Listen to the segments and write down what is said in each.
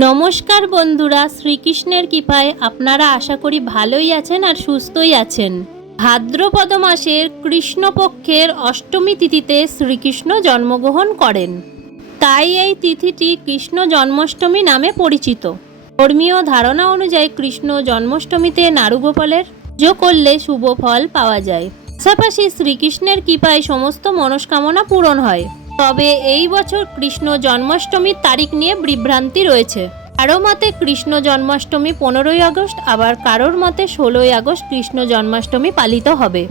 নমস্কার বন্ধুরা, শ্রীকৃষ্ণের কৃপায় আপনারা আশা করি ভালোই আছেন আর সুস্থই আছেন। ভাদ্রপদ মাসের কৃষ্ণপক্ষের অষ্টমী তিথিতে শ্রীকৃষ্ণ জন্মগ্রহণ করেন। তাই এই তিথিটি কৃষ্ণ জন্মাষ্টমী নামে পরিচিত। ধর্মীয় ধারণা অনুযায়ী কৃষ্ণ জন্মাষ্টমীতে নারুগোপালের পুজো করলে শুভ ফল পাওয়া যায়। পাশাপাশি শ্রীকৃষ্ণের কৃপায় সমস্ত মনস্কামনা পূরণ হয়। তবে এই বছর কৃষ্ণ জন্মাষ্টমীর তারিখ নিয়ে বিভ্রান্তি রয়েছে। কারও মতে কৃষ্ণ জন্মাষ্টমী পনেরোই আগস্ট, আবার কারোর মতে ষোলোই আগস্ট কৃষ্ণ জন্মাষ্টমী পালিত হবে।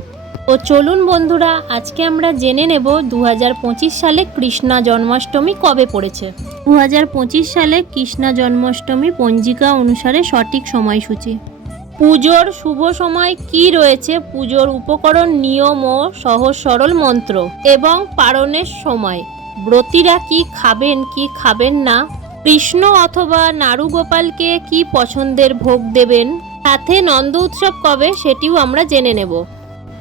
তো চলুন বন্ধুরা, আজকে আমরা জেনে নেব দু হাজার পঁচিশ সালে কৃষ্ণা জন্মাষ্টমী কবে পড়েছে। দু হাজার পঁচিশ সালে কৃষ্ণা জন্মাষ্টমী পঞ্জিকা অনুসারে সঠিক সময়সূচি। পুজোর শুভ সময় কি রয়েছে? পুজোর উপকরণ, নিয়ম ও সহজ সরল মন্ত্র। এবং পারণের সময়। ব্রতীরা কি খাবেন কি খাবেন না? কৃষ্ণ অথবা নারুগোপালকে কি পছন্দের ভোগ দেবেন? সাথে নন্দ উৎসব কবে? সেটিও আমরা জেনে নেব।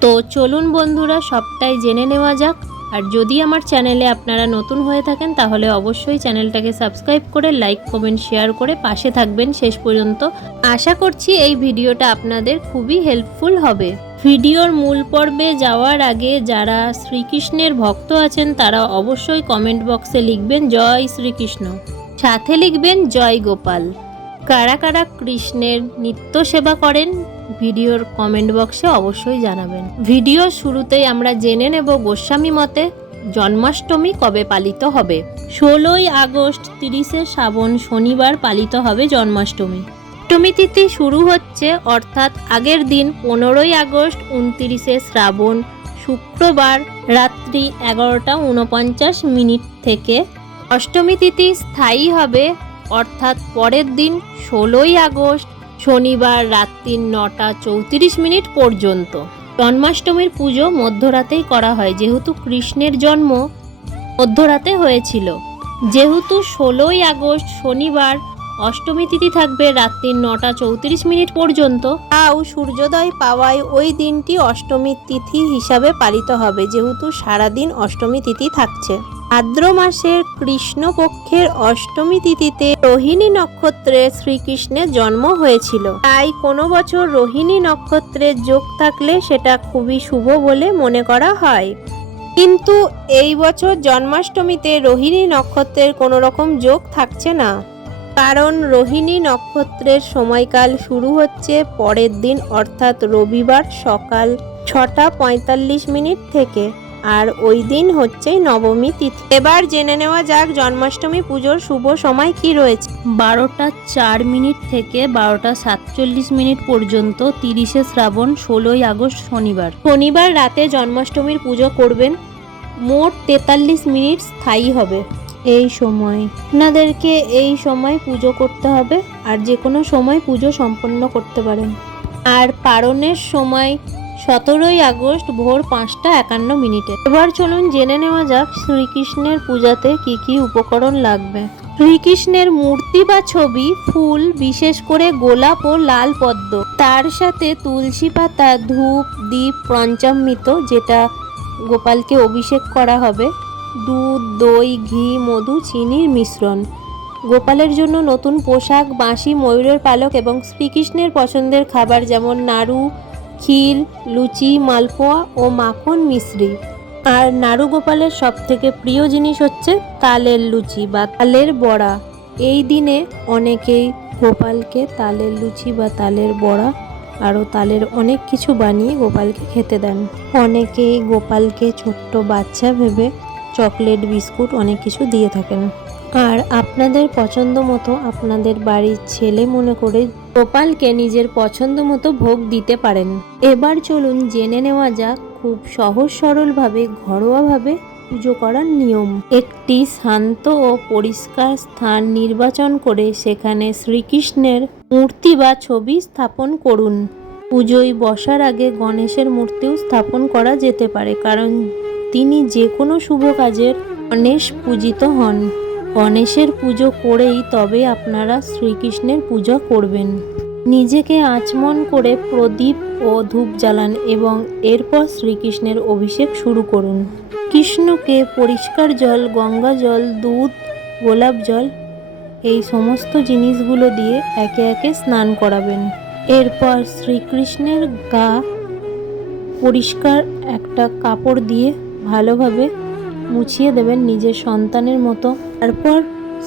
তো চলুন বন্ধুরা, সবটাই জেনে নেওয়া যাক। আর যদি আমার চ্যানেলে আপনারা নতুন হয়ে থাকেন, তাহলে অবশ্যই চ্যানেলটাকে সাবস্ক্রাইব করে লাইক, কমেন্ট, শেয়ার করে পাশে থাকবেন শেষ পর্যন্ত। আশা করছি এই ভিডিওটা আপনাদের খুবই হেল্পফুল হবে। ভিডিওর মূল পর্বে যাওয়ার আগে যারা শ্রীকৃষ্ণের ভক্ত আছেন, তারা অবশ্যই কমেন্ট বক্সে লিখবেন, জয় শ্রীকৃষ্ণ। সাথে লিখবেন, জয় গোপাল। কারা কারা কৃষ্ণের নিত্য সেবা করেন ভিডিওর কমেন্ট বক্সে অবশ্যই জানাবেন। ভিডিও শুরুতেই আমরা জেনে নেব গোস্বামী মতে জন্মাষ্টমী কবে পালিত হবে। ষোলোই আগস্ট তিরিশে শ্রাবণ শনিবার পালিত হবে জন্মাষ্টমী। অষ্টমী তিথি শুরু হচ্ছে অর্থাৎ আগের দিন পনেরোই আগস্ট উনতিরিশে শ্রাবণ শুক্রবার রাত্রি এগারোটা উনপঞ্চাশ মিনিট থেকে। অষ্টমী তিথি স্থায়ী হবে অর্থাৎ পরের দিন ষোলোই আগস্ট শনিবার রাত্রি নটা চৌত্রিশ মিনিট পর্যন্ত। জন্মাষ্টমীর পুজো মধ্যরাতেই করা হয়, যেহেতু কৃষ্ণের জন্ম মধ্যরাতে হয়েছিল। যেহেতু ষোলোই আগস্ট শনিবার অষ্টমী তিথি থাকবে রাত্রি নটা চৌত্রিশ মিনিট পর্যন্ত তাও সূর্যোদয় পাওয়ায় ওই দিনটি অষ্টমীর তিথি হিসাবে পালিত হবে, যেহেতু সারাদিন অষ্টমী তিথি থাকছে। ভাদ্র মাসের কৃষ্ণপক্ষের অষ্টমী তিথিতে রোহিণী নক্ষত্রে শ্রীকৃষ্ণের জন্ম হয়েছিল। তাই কোনো বছর রোহিণী নক্ষত্রের যোগ থাকলে সেটা খুবই শুভ বলে মনে করা হয়। কিন্তু এই বছর জন্মাষ্টমীতে রোহিণী নক্ষত্রের কোনো রকম যোগ থাকছে না। কারণ রোহিণী নক্ষত্রের সময়কাল শুরু হচ্ছে পরের দিন, অর্থাৎ রবিবার সকাল ছটা পঁয়তাল্লিশ মিনিট থেকে। আর ওই দিন হচ্ছে নবমী তিথি। এবার জেনে নেওয়া যাক জন্মাষ্টমী পুজোর শুভ সময় কি রয়েছে। বারোটা চার মিনিট থেকে বারোটা সাতচল্লিশ মিনিট পর্যন্ত তিরিশে শ্রাবণ ষোলোই আগস্ট শনিবার। শনিবার রাতে জন্মাষ্টমীর পুজো করবেন মোট তেতাল্লিশ মিনিট স্থায়ী হবে। এই সময়। আপনাদেরকে এই সময় পুজো করতে হবে আর যে কোনো সময় পুজো সম্পন্ন করতে পারেন। আর পারণের সময় সতেরোই আগস্ট ভোর পাঁচটা একান্ন মিনিটে। এবার চলুন জেনে নেওয়া যাক শ্রীকৃষ্ণের পূজাতে কি কি উপকরণ লাগবে। শ্রীকৃষ্ণের মূর্তি বা ছবি, ফুল, বিশেষ করে গোলাপ ও লাল পদ্ম। তার সাথে তুলসী পাতা, ধূপ দ্বীপ পঞ্চামৃত, যেটা গোপালকে অভিষেক করা হবে। দুধ, দই, ঘি, মধু, চিনির মিশ্রণ। গোপালের জন্য নতুন পোশাক, বাঁশি, ময়ূরের পালক এবং শ্রীকৃষ্ণের পছন্দের খাবার যেমন নাড়ু ক্ষীর, লুচি, মালপোয়া ও মাখন মিশ্রি। আর নাড়ু গোপালের সব থেকে প্রিয় জিনিস হচ্ছে তালের লুচি বা তালের বড়া। এই দিনে অনেকেই গোপালকে তালের লুচি বা তালের বড়া আরও তালের অনেক কিছু বানিয়ে গোপালকে খেতে দেন। অনেকেই গোপালকে ছোট্ট বাচ্চা ভেবে চকলেট, বিস্কুট অনেক কিছু দিয়ে থাকেন। আর আপনাদের পছন্দ মতো আপনাদের বাড়ির ছেলে মনে করে গোপালকে নিজের পছন্দ মতো ভোগ দিতে পারেন। এবার চলুন জেনে নেওয়া যাক খুব সহজ সরলভাবে, ঘরোয়াভাবে পুজো করার নিয়ম। একটি শান্ত ও পরিষ্কার স্থান নির্বাচন করে সেখানে শ্রীকৃষ্ণের মূর্তি বা ছবি স্থাপন করুন। পুজোয় বসার আগে গণেশের মূর্তিও স্থাপন করা যেতে পারে, কারণ তিনি যে কোনো শুভ কাজের গণেশ পূজিত হন। গণেশের পুজো করেই তবে আপনারা শ্রীকৃষ্ণের পুজো করবেন। নিজেকে আচমন করে প্রদীপ ও ধূপ জ্বালান এবং এরপর শ্রীকৃষ্ণের অভিষেক শুরু করুন। কৃষ্ণকে পরিষ্কার জল, গঙ্গা জল, দুধ, গোলাপ জল এই সমস্ত জিনিসগুলো দিয়ে একে একে স্নান করাবেন। এরপর শ্রীকৃষ্ণের গা পরিষ্কার একটা কাপড় দিয়ে ভালোভাবে মুছিয়ে দেবেন নিজের সন্তানের মতো। তারপর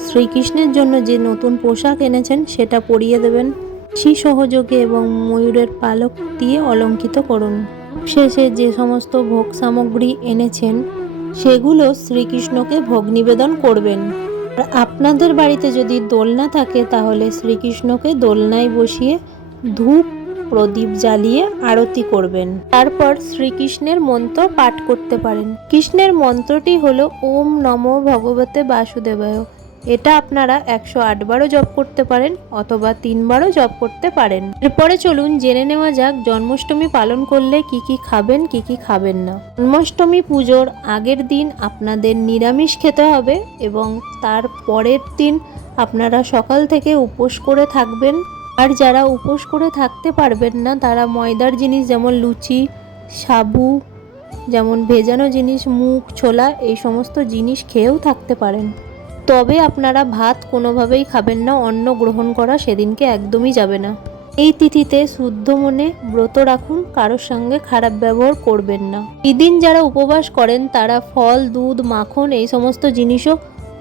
শ্রীকৃষ্ণের জন্য যে নতুন পোশাক এনেছেন, সেটা পরিয়ে দেবেন। শ্রী সহযোগে এবং ময়ূরের পালক দিয়ে অলঙ্কিত করুন। শেষে যে সমস্ত ভোগ সামগ্রী এনেছেন, সেগুলো শ্রীকৃষ্ণকে ভোগ নিবেদন করবেন। আর আপনাদের বাড়িতে যদি দোলনা থাকে, তাহলে শ্রীকৃষ্ণকে দোলনায় বসিয়ে ধূপ প্রদীপ জ্বালিয়ে আরতি করবেন। তারপর শ্রীকৃষ্ণের মন্ত্র পাঠ করতে পারেন। কৃষ্ণের মন্ত্রটি হলো, ওম নমো ভগবতে বাসুদেবায়। এটা আপনারা একশো আটবারও জপ করতে পারেন অথবা তিনবারও জপ করতে পারেন। এরপরে চলুন জেনে নেওয়া যাক, জন্মাষ্টমী পালন করলে কি কি খাবেন, কি কি খাবেন না। জন্মাষ্টমী পুজোর আগের দিন আপনাদের নিরামিষ খেতে হবে এবং তার পরের দিন আপনারা সকাল থেকে উপোস করে থাকবেন। আর যারা উপোস করে থাকতে পারবেন না, তারা ময়দার জিনিস যেমন লুচি, সাবু, যেমন ভেজানো জিনিস, মুগ, ছোলা, এই সমস্ত জিনিস খেয়েও থাকতে পারেন। তবে আপনারা ভাত কোনোভাবেই খাবেন না, অন্ন গ্রহণ করা সেদিনকে একদমই যাবে না। এই তিথিতে শুদ্ধ মনে ব্রত রাখুন, কারোর সঙ্গে খারাপ ব্যবহার করবেন না। এই দিন যারা উপবাস করেন, তারা ফল, দুধ, মাখন, এই সমস্ত জিনিসও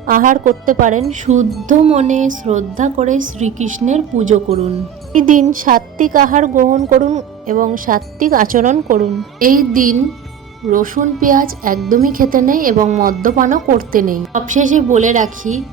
আহার করতে পারেন, শুদ্ধ মনে শ্রদ্ধা করে শ্রীকৃষ্ণের পুজো করুন। এই দিন সাত্ত্বিক আহার গ্রহণ করুন এবং সাত্ত্বিক আচরণ করুন। এই দিন রসুন পেঁয়াজ একদমই খেতে নেই এবং মদ্যপানও করতে নেই। সবশেষে বলে রাখি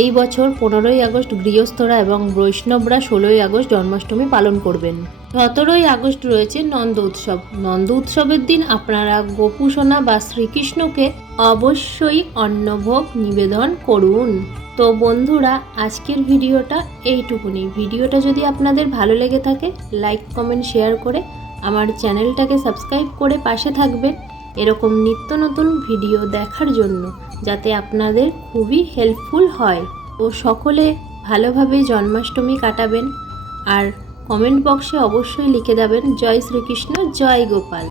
এই বছর পনেরোই আগস্ট গৃহস্থরা এবং বৈষ্ণবরা ষোলোই আগস্ট জন্মাষ্টমী পালন করবেন। সতেরোই আগস্ট রয়েছে নন্দ উৎসব। নন্দ উৎসবের দিন আপনারা গোপুসোনা বা শ্রীকৃষ্ণকে অবশ্যই অন্নভোগ নিবেদন করুন। তো বন্ধুরা, আজকের ভিডিওটা এইটুকুনি। ভিডিওটা যদি আপনাদের ভালো লেগে থাকে লাইক কমেন্ট শেয়ার করে আমার চ্যানেলটাকে সাবস্ক্রাইব করে পাশে থাকবেন। এরকম নিত্য নতুন ভিডিও দেখার জন্য যাতে আপনাদের খুবই হেল্পফুল হয়। ও সকলে ভালোভাবে জন্মাষ্টমী কাটাবেন। আর কমেন্ট বক্সে অবশ্যই লিখে দেবেন, জয় শ্রীকৃষ্ণ, জয় গোপাল।